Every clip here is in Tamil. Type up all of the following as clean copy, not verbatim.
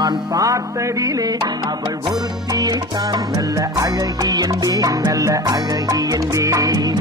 நான் பார்த்ததிலே அவள் ஒருத்தியை தான் நல்ல அழகி என்பேன், நல்ல அழகி என்பேன்.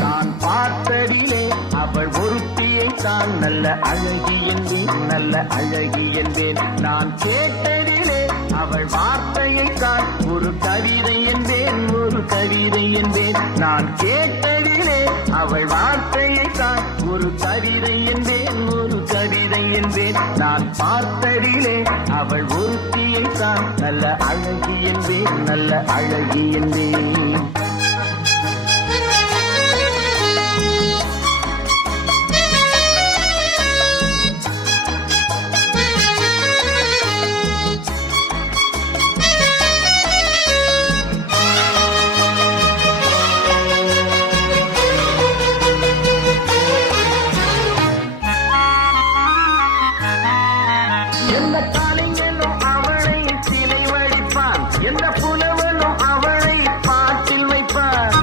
நான் பார்த்ததிலே அவள் ஒருத்தியை தான் நல்ல அழகி என்பேன், நல்ல அழகி என்பேன். நான் கேட்டதிலே அவள் வார்த்தையை தான் ஒரு கவிதை என்பேன், ஒரு கவிதை என்பேன். நான் கேட்டதிலே அவள் வார்த்தையை தான் ஒரு கவிதை என்பேன், ஒரு கவிதை என்பேன். நான் பார்த்ததிலே அவள் ஒருத்தியை தான் நல்ல அழகி என்பேன், நல்ல அழகி என்பேன். எந்த காலைஞனும் அவளை சிலை வடிப்பான், எந்த புலவனும் அவளை பாட்டில் வைப்பான்.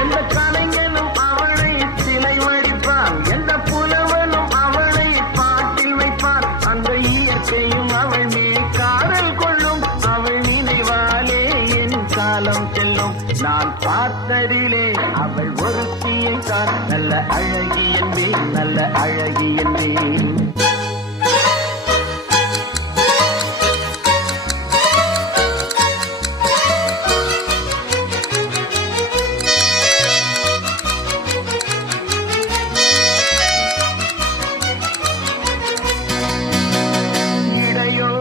எந்த காலைஞனும் அவளை சிலை வடிப்பான், எந்த புலவனும் அவளை பாட்டில் வைப்பான். அந்த இயற்கையும் அவள் மேல் காதல் கொள்ளும், அவள் நினைவாலே என் காலம் செல்லும். நான் பார்த்ததிலே அவள் ஒருத்தியை தான் நல்ல அழகி என்பேன், நல்ல அழகி என்பேன். இடையோ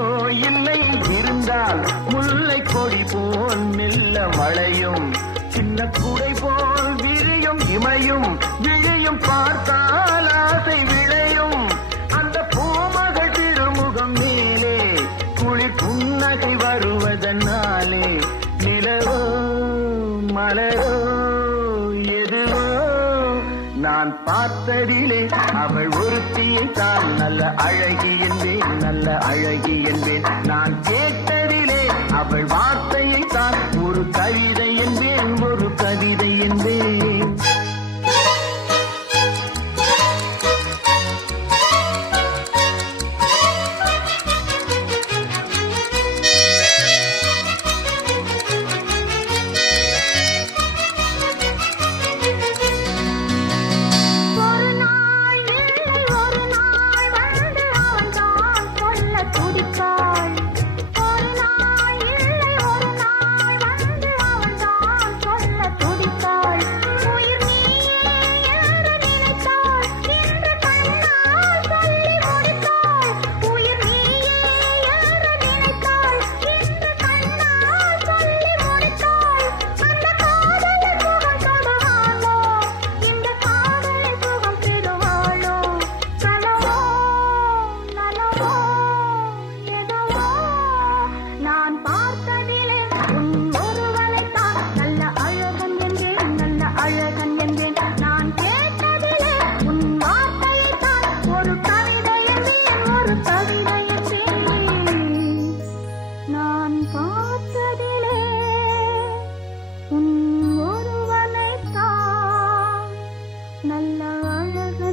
இல்லை இருந்தால் முல்லை கொடி போல் மெல்ல வளையும், சின்ன குடை போல் விரியும் இமையும், விழியும் பார்த்தால் ஆசை விளையும். அந்த பூமகள் திருமுகம் மேலே குளிர் புன்னகை வருவதனாலே நிலவோ மலரோ எதுவோ நான் பார்த்ததிலே அவள் ஒருத்தியை தான் நல்ல அழகி என்பேன், நல்ல அழகி என்பேன். நான் கேட்டதிலே அவள் வார்த்தையை தான் ஒரு கவிதை என்பேன், ஒரு கவிதை என்பேன். ஒரு நாள் இல்லை ஒரு நாள் வந்து அவன்தான் சொல்ல துடிப்பாள். ஒரு நாள் இல்லை ஒரு நாள் வந்து அவன்தான் சொல்ல துடிப்பாள். உயிர் நீயே என்று நினைத்தாள், இன்று கண்ணால் சொல்லி முடித்தாள். உயிர் நீயே என்று நினைத்தாள், இன்று கண்ணால் சொல்லி முடித்தாள். அந்த காதலை சுகம் தொடுவாளோ, இந்த காதலை சுகம் பெறுவாளோ? கனவோ நனவோ எதுவோ நான் பார்த்ததிலே உன் ஒருவனைத்தான் நல்ல அழகன் என்பேன், நல்ல அழகன் என்பேன். நான் கேட்டதிலே உன் வார்த்தையைத்தான் ஒரு கவிதை என்பேன், ஒரு கவிதை என்பேன். நான் பார்த்ததிலே உன் ஒருவனைத்தான் நல்ல அழகன்